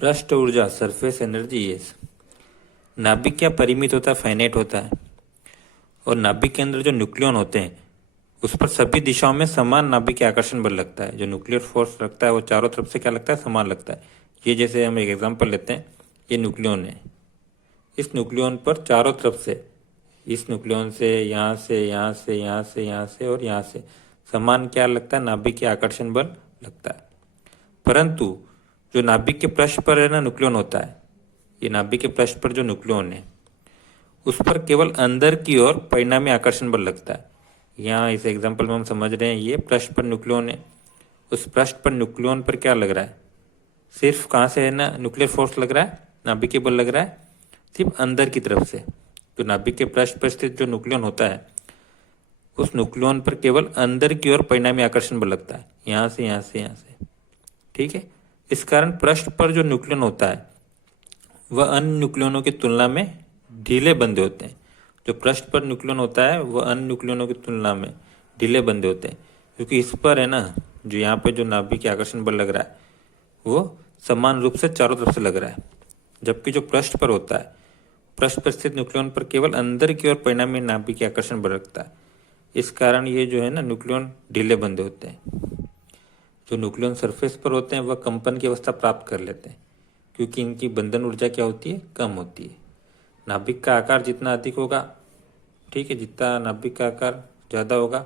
पृष्ठ ऊर्जा surface energy ये नाभिक क्या परिमित होता है, फाइनाइट होता है। और नाभिक के अंदर जो न्यूक्लियन होते हैं उस पर सभी दिशाओं में समान नाभिक आकर्षण बल लगता है। जो न्यूक्लियर फोर्स लगता है वो चारों तरफ से क्या लगता है, समान लगता है। ये जैसे हम एक एग्जांपल लेते हैं, ये न्यूक्लियन है, इस न्यूक्लियन पर चारों तरफ से, इस न्यूक्लियन से, यहाँ से, यहाँ से, यहाँ से, यहाँ से और यहाँ से समान क्या लगता है, नाभिक आकर्षण बल लगता है। परंतु जो नाभिक के पृष्ठ पर है ना न्यूक्लियन होता है, ये नाभिक के पृष्ठ पर जो न्यूक्लियन है उस पर केवल अंदर की ओर परिणामी आकर्षण बल लगता है। यहाँ इस एग्जांपल में हम समझ रहे हैं ये पृष्ठ पर न्यूक्लियन है, उस पृष्ठ पर न्यूक्लियन पर क्या लग रहा है, सिर्फ कहाँ से है ना न्यूक्लियर फोर्स लग रहा है, नाभिक के बल लग रहा है सिर्फ अंदर की तरफ से। जो नाभिक के पृष्ठ पर स्थित जो न्यूक्लियन होता है उस न्यूक्लियन पर केवल अंदर की ओर परिणामी आकर्षण बल लगता है, यहाँ से, यहाँ से, यहाँ से। ठीक है, इस कारण पृष्ठ पर जो न्यूक्लियन होता है वह अन्य न्यूक्लियनों की तुलना में ढीले बंधे होते हैं। जो पृष्ठ पर न्यूक्लियन होता है वह अन्य न्यूक्लियनों की तुलना में ढीले बंधे होते हैं, क्योंकि इस पर है ना जो यहाँ पे जो नाभिक आकर्षण बल लग रहा है वो समान रूप से चारों तरफ से लग रहा है। जबकि जो पृष्ठ पर होता है, पृष्ठ पर स्थित न्यूक्लियन पर केवल अंदर की ओर परिणामी नाभिक आकर्षण बल लगता है। इस कारण ये जो है ना न्यूक्लियन ढीले बंधे होते हैं। जो न्यूक्लियन सरफेस पर होते हैं वह कंपन की अवस्था प्राप्त कर लेते हैं, क्योंकि इनकी बंधन ऊर्जा क्या होती है, कम होती है। नाभिक का आकार जितना अधिक होगा, ठीक है, जितना नाभिक का आकार ज़्यादा होगा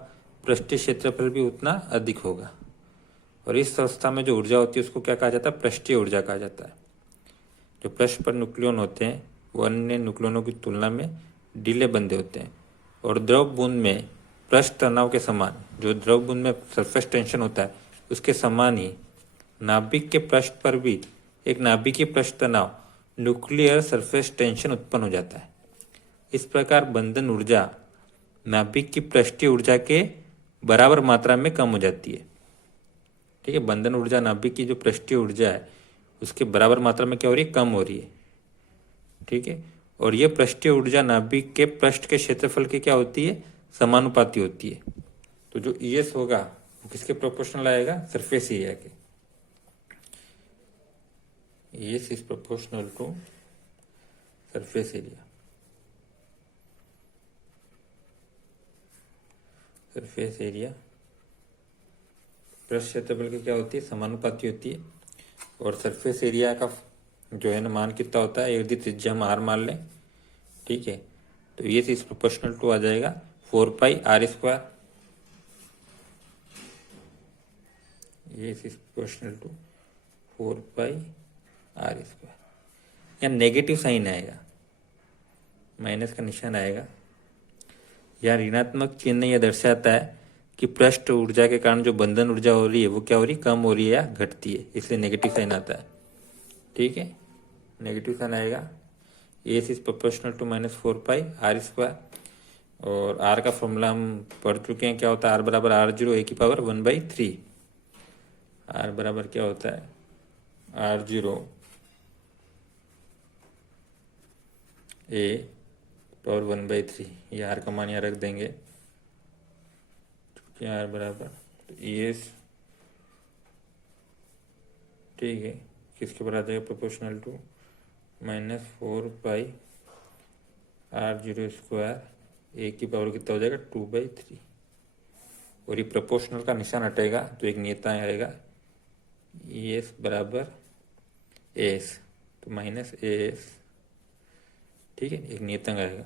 पृष्ठीय क्षेत्रफल भी उतना अधिक होगा। और इस अवस्था में जो ऊर्जा होती है उसको क्या कहा जाता है, पृष्ठीय ऊर्जा कहा जाता है। जो पृष्ठ पर न्यूक्लियन होते हैं वो अन्य न्यूक्लियनों की तुलना में ढीले बंधे होते हैं। और द्रव बूंद में पृष्ठ तनाव के समान, जो द्रव बूंद में सरफेस टेंशन होता है उसके समान ही नाभिक के पृष्ठ पर भी एक नाभिकीय पृष्ठ तनाव, न्यूक्लियर सरफेस टेंशन उत्पन्न हो जाता है। इस प्रकार बंधन ऊर्जा नाभिक की पृष्ठीय ऊर्जा के बराबर मात्रा में कम हो जाती है। ठीक है, बंधन ऊर्जा नाभिक की जो पृष्ठीय ऊर्जा है उसके बराबर मात्रा में क्या हो रही है, कम हो रही है। ठीक है, और ये पृष्ठीय ऊर्जा नाभिक के पृष्ठ के क्षेत्रफल की क्या होती है, समानुपाती होती है। तो जो ES होगा वो किसके प्रोपोर्शनल आएगा, सरफेस एरिया के। ES is proportional to surface area. Surface area पृष्ठ क्षेत्रफल की क्या होती है, समानुपाती होती है। और सरफेस एरिया का जो है ना मान कितना होता है, यदि त्रिज्या हम R मान लें, ठीक है, तो ये इज प्रोपोर्शनल टू आ जाएगा 4πr²। ये इज प्रोपोर्शनल टू 4πr²। यहाँ नेगेटिव साइन आएगा, माइनस का निशान आएगा। यहाँ ऋणात्मक चिन्ह यह दर्शाता है कि पृष्ठ ऊर्जा के कारण जो बंधन ऊर्जा हो रही है वो क्या हो रही है, कम हो रही है या घटती है, इसलिए नेगेटिव साइन आता है। ठीक है, नेगेटिव साइन आएगा। S is proportional to -4πr²। और आर का फॉर्मूला हम पढ़ चुके हैं, क्या होता है, आर बराबर R0 e⁻1/3। आर बराबर क्या होता है, R0 e⁻1/3। ये आर का मान यहाँ रख देंगे, क्या आर बराबर तो ES, ठीक है, किसके बराबर आ जाएगा, प्रोपोर्शनल टू -4πr02 ए की पावर कितना हो जाएगा, 2/3। और ये प्रोपोर्शनल का निशान हटेगा तो एक नियतांक आएगा, ES बराबर AS, तो -AS। ठीक है, एक नियतांक आएगा।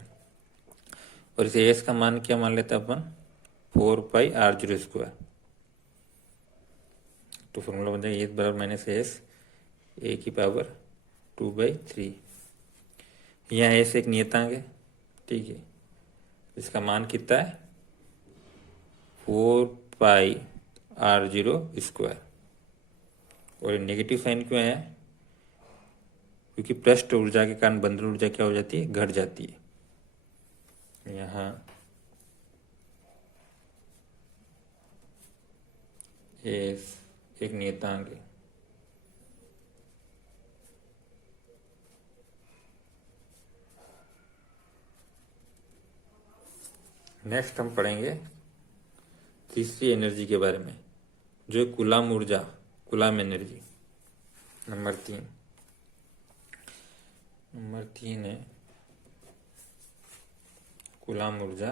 और इस AS का मान क्या मान लेते हैं अपन, 4πr02। तो फॉर्मूला बन जाएगा ES बराबर -AS ए की पावर 2/3। यहाँ एस एक नियतांक है, ठीक है, इसका मान कितना है, 4πr02। और नेगेटिव साइन क्यों है, क्योंकि पृष्ठ ऊर्जा के कारण बंधन ऊर्जा क्या हो जाती है, घट जाती है। यहाँ एस एक नियतांक है। नेक्स्ट हम पढ़ेंगे तीसरी एनर्जी के बारे में, जो कूलाम ऊर्जा, कूलाम एनर्जी, नंबर 3। नंबर 3 है कूलाम ऊर्जा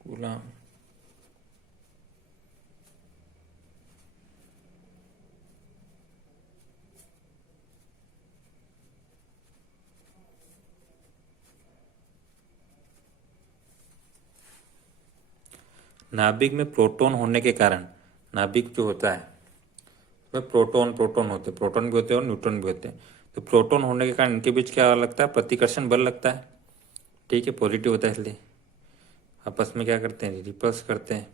कूलाम नाभिक में प्रोटॉन होने के कारण, नाभिक जो होता है उसमें प्रोटॉन प्रोटॉन होते हैं, प्रोटॉन भी होते हैं और न्यूट्रॉन भी होते हैं। तो प्रोटॉन होने के कारण इनके बीच क्या लगता है, प्रतिकर्षण बल लगता है। ठीक है, पॉजिटिव होता है इसलिए आपस में क्या करते हैं, रिपल्स करते हैं।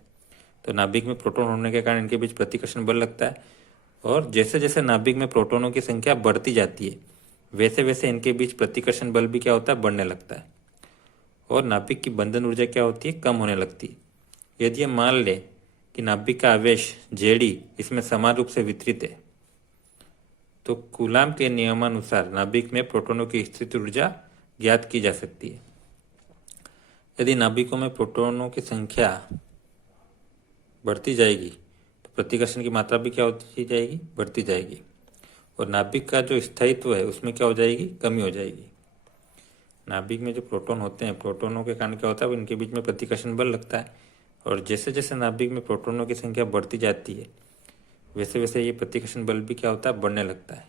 तो नाभिक में प्रोटॉन होने के कारण इनके बीच प्रतिकर्षण बल लगता है, और जैसे जैसे नाभिक में प्रोटॉनों की संख्या बढ़ती जाती है वैसे वैसे इनके बीच प्रतिकर्षण बल भी क्या होता है, बढ़ने लगता है, और नाभिक की बंधन ऊर्जा क्या होती है, कम होने लगती है। यदि हम मान ले कि नाभिक का आवेश जेडी इसमें समान रूप से वितरित है, तो कूलाम के नियमानुसार नाभिक में प्रोटॉनों की स्थित ऊर्जा ज्ञात की जा सकती है। यदि नाभिकों में प्रोटॉनों की संख्या बढ़ती जाएगी तो प्रतिकर्षण की मात्रा भी क्या होती जाएगी, बढ़ती जाएगी, और नाभिक का जो स्थायित्व है उसमें क्या हो जाएगी, कमी हो जाएगी। नाभिक में जो प्रोटॉन होते हैं, प्रोटॉनों के कारण क्या होता है, इनके बीच में प्रतिकर्षण बल लगता है, और जैसे जैसे नाभिक में प्रोटॉनों की संख्या बढ़ती जाती है वैसे वैसे ये प्रतिकर्षण बल भी क्या होता है, बढ़ने लगता है,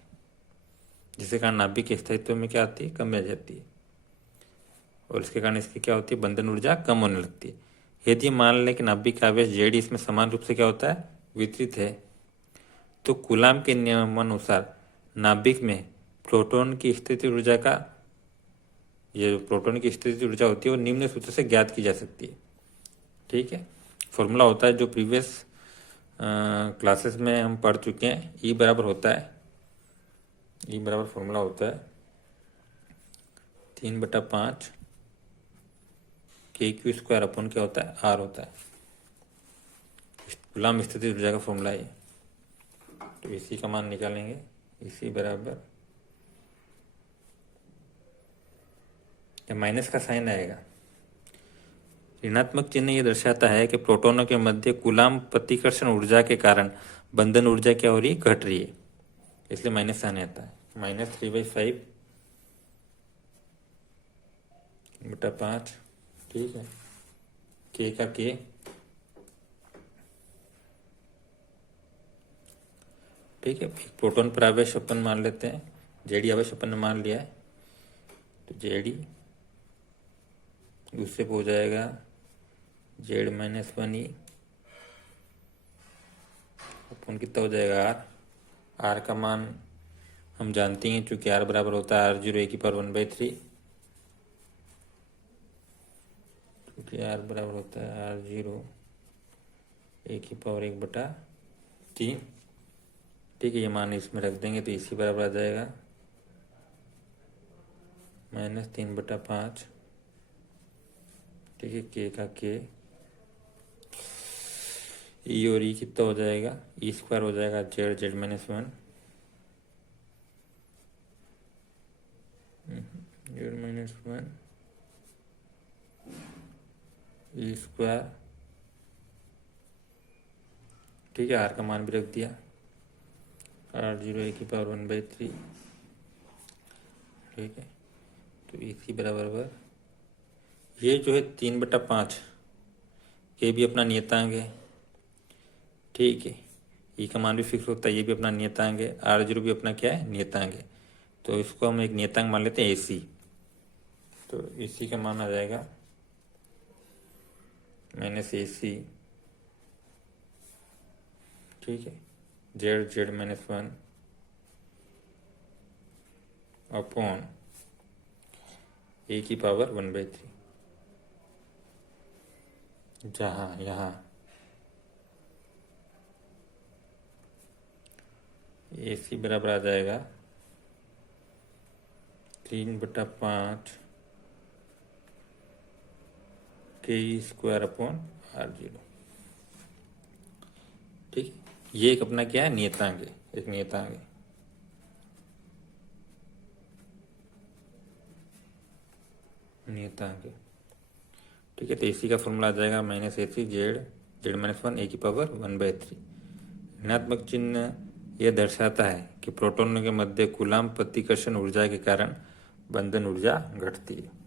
जिसके कारण नाभिक के स्थायित्व में क्या आती है, कमी आ जाती है, और इसके कारण इसकी क्या होती है, बंधन ऊर्जा कम होने लगती है। यदि मान लें कि नाभिक का आवेश जेडी इसमें समान रूप से क्या होता है, वितरित है, तो कूलाम के नियमानुसार नाभिक में प्रोटॉन की स्थिति ऊर्जा का, ये प्रोटॉन की स्थिति ऊर्जा होती है वो निम्न सूत्र से ज्ञात की जा सकती है। ठीक है, फॉर्मूला होता है जो प्रीवियस क्लासेस में हम पढ़ चुके हैं। ई बराबर होता है, ई बराबर फॉर्मूला होता है 3/5 KQ² अपन क्या होता है, आर होता है। कूलाम स्थिति ऊर्जा का फॉर्मूला है। तो इसी का मान निकालेंगे, इसी बराबर माइनस का साइन आएगा। ऋणात्मक चिन्ह ये दर्शाता है कि प्रोटॉनों के मध्य कूलाम प्रतिकर्षण ऊर्जा के कारण बंधन ऊर्जा क्या हो रही है, घट रही है, इसलिए माइनस साइन आता है। -3/5/5, ठीक है, के का के, ठीक है। प्रोटॉन पर आवेश अपन मान लेते हैं, जेडी आवेश अपन ने मान लिया है, तो जेडी दूसरे पे हो जाएगा Z-1 ई, अपन कितना हो जाएगा, आर का मान हम जानते हैं चूंकि आर बराबर होता है R0 e⁻1/3, क्योंकि आर बराबर होता है R0 e⁻1/3। ठीक है, ये मान इसमें रख देंगे तो इसी बराबर आ जाएगा -3/5, ठीक है, के का के, ई और ई कितना हो जाएगा, E² हो जाएगा Z-1 Z-1 E², ठीक है, आर का मान भी रख दिया R0 e⁻1/3, ठीक है। तो इसी बराबर ये जो है 3/5, ये भी अपना नियतांक है, ठीक है। ई का मान भी फिक्स होता है, ये भी अपना नियतांक है, R0 भी अपना क्या है, नियतांक है। तो इसको हम एक नियतांक मान लेते हैं AC, तो AC का मान आ जाएगा -AC, ठीक है, Z-1 अपॉन e⁻1/3, जहाँ यहाँ AC बराबर आ जाएगा 3/5 KE² अपॉन R0, ठीक। ये एक अपना क्या है, नियतांक है, एक नियतांक है। नियतांक है, ठीक है, तो इसी का फॉर्मूला आ जाएगा -AC Z-1 ऋणात्मक चिन्ह यह दर्शाता है कि प्रोटॉनों के मध्य कूलाम प्रतिकर्षण ऊर्जा के कारण बंधन ऊर्जा घटती है।